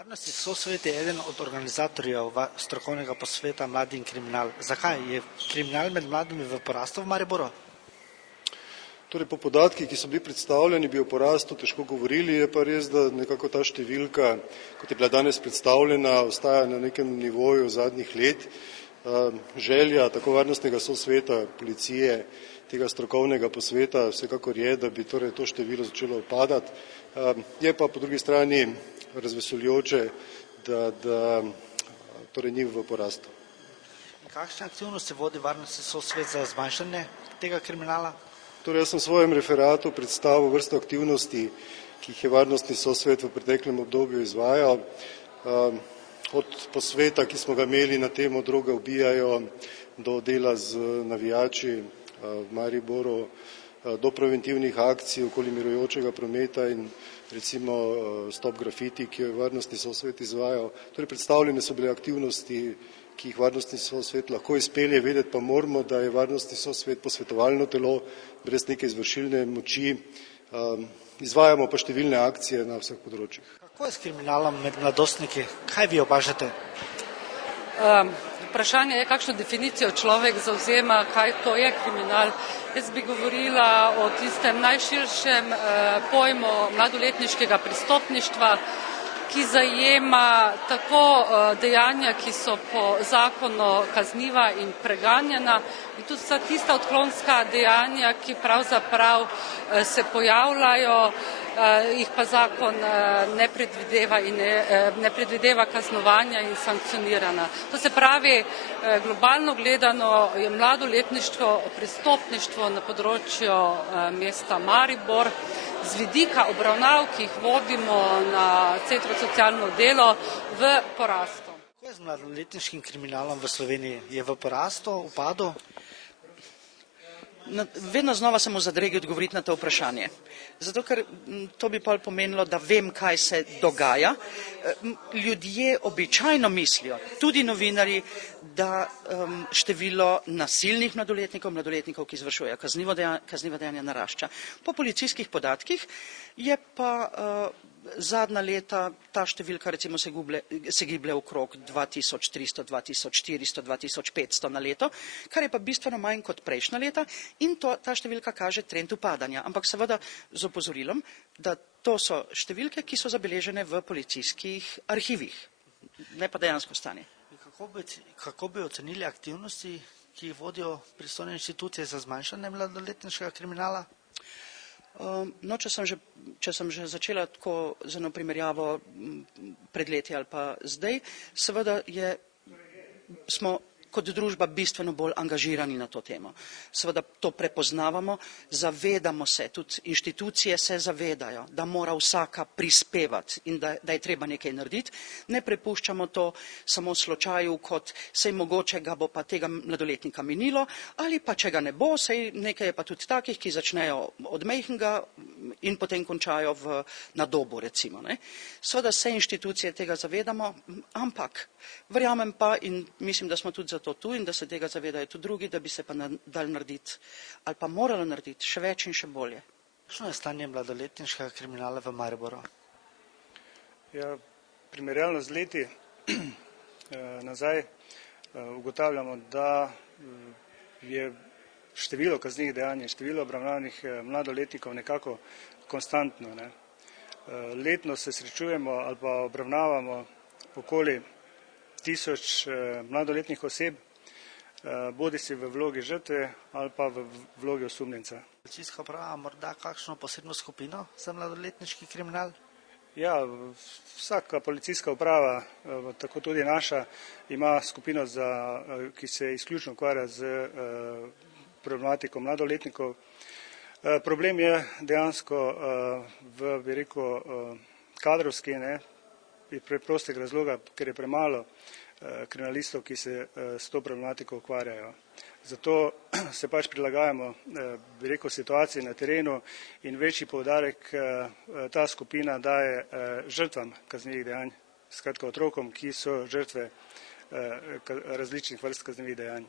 Varnostni sosvet je eden od organizatorjev strokovnega posveta Mladi in kriminal. Zakaj? Je kriminal med mladimi v porastu v Mariboru? Torej, po podatkih, ki so bili predstavljeni, bi o porastu težko govorili, je pa res, da nekako ta številka, kot je bila danes predstavljena, ostaja na nekem nivoju zadnjih let. Želja tako varnostnega sosveta, policije, tega strokovnega posveta vsekakor je, da bi torej to število začelo upadati. Je pa po drugi strani razveseljujoče, da torej ni v porastu. Kakšne aktivnosti vodi varnostni sosvet za zmanjšanje tega kriminala? Torej, jaz sem v svojem referatu predstavil vrsto aktivnosti, ki jih je varnostni sosvet v preteklem obdobju izvajal. Od posveta, ki smo ga imeli na temo Droge ubijajo, do dela z navijači v Mariboru, do preventivnih akcij okoli mirujočega prometa in recimo Stop Grafiti, ki jo je varnostni sosvet izvajal. Torej, predstavljene so bile aktivnosti, ki jih varnostni sosvet lahko izpelje, vedeti pa moramo, da je varnostni sosvet posvetovalno telo, brez neke izvršilne moči, izvajamo pa številne akcije na vseh področjih. Kako je s kriminalom med mladostniki? Kaj vi opažate? Vprašanje je, kakšno definicijo človek zavzema, kaj to je kriminal. Jaz bi govorila o tistem najširšem pojmu mladoletniškega pristopništva, ki zajema tako dejanja, ki so po zakonu kazniva in preganjena, in tudi vsa tista odklonska dejanja, ki pravzaprav se pojavljajo, jih pa zakon ne predvideva kaznovanja in sankcionirana. To se pravi, globalno gledano je mladoletništvo pristopništvo na področju mesta Maribor z vidika obravnav, ki jih vodimo na Centru za socialno delo, v porastu. Kako je z mladoletniškim kriminalom v Sloveniji? Je v porastu, upadu? Vedno znova sem v zadregi odgovoriti na to vprašanje. Zato, ker to bi pol pomenilo, da vem, kaj se dogaja. Ljudje običajno mislijo, tudi novinarji, da število nasilnih mladoletnikov, ki izvršujejo kazniva dejanja, narašča. Po policijskih podatkih je pa zadnja leta ta številka recimo se giblje okrog 2300, 2400, 2500 na leto, kar je pa bistveno manj kot prejšnja leta in ta številka kaže trend upadanja, ampak seveda z opozorilom, da to so številke, ki so zabeležene v policijskih arhivih, ne pa dejansko stanje. Kako bi ocenili aktivnosti, ki jih vodijo pristojne inštitucije za zmanjšanje mladoletniškega kriminala? No, če sem že začela tako z eno primerjavo pred leti ali pa zdaj, seveda smo kot družba bistveno bolj angažirani na to temo. Seveda to prepoznavamo, zavedamo se, tudi inštitucije se zavedajo, da mora vsaka prispevati in da je treba nekaj narediti. Ne prepuščamo to samo slučaju, kot sej mogoče ga bo pa tega mladoletnika minilo, ali pa če ga ne bo, sej nekaj je pa tudi takih, ki začnejo od majhnega in potem končajo na Dobu, recimo. Seveda se inštitucije tega zavedamo, ampak verjamem pa in mislim, da smo tudi zato tu in da se tega zavedajo tudi drugi, da bi se pa dal narediti ali pa moralo narediti še več in še bolje. Kakšno je stanje mladoletniškega kriminala v Mariboru? Ja, primerjalno z leti nazaj ugotavljamo, da je število kaznivih dejanj, število obravnavanih mladoletnikov nekako konstantno. Letno se srečujemo ali pa obravnavamo okoli 1000 mladoletnih oseb, bodisi v vlogi žrtve ali pa v vlogi osumljenca. Policijska uprava morda kakšno posebno skupino za mladoletniški kriminal? Ja, vsaka policijska uprava, tako tudi naša, ima skupino, ki se izključno ukvarja z problematiko mladoletnikov. Problem je dejansko kadrovski, iz preprostega razloga, ker je premalo kriminalistov, ki se s to problematiko ukvarjajo. Zato se pač prilagajamo situaciji na terenu in večji poudarek ta skupina daje žrtvam kaznivih dejanj, skratka otrokom, ki so žrtve različnih vrst kaznivih dejanj.